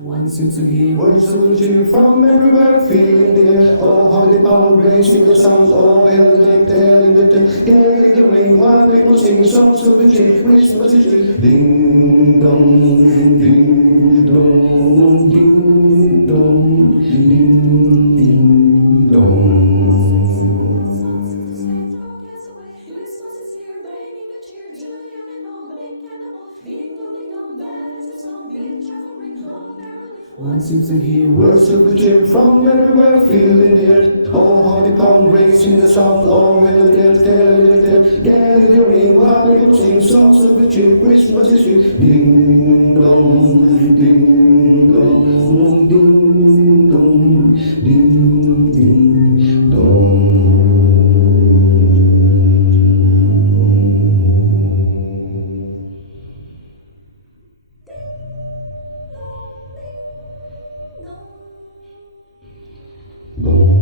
One seems to hear words of cheer from everywhere, feeling the air. Oh, how the pound raising the sounds. Oh, hail the day, telling the tale, gay the ring, while people sing songs of the cheer. Christmas is here. Ding dong, ding dong, ding dong, ding ding dong. One seems to hear words of cheer from everywhere, feeling the air. Oh, how the pound raising the sound. Oh, hail the day, telling the tale, gay the ring, while people sing songs of the cheer. Christmas is here. Ding dong, ding dong, ding dong, ding ding dong. Dong.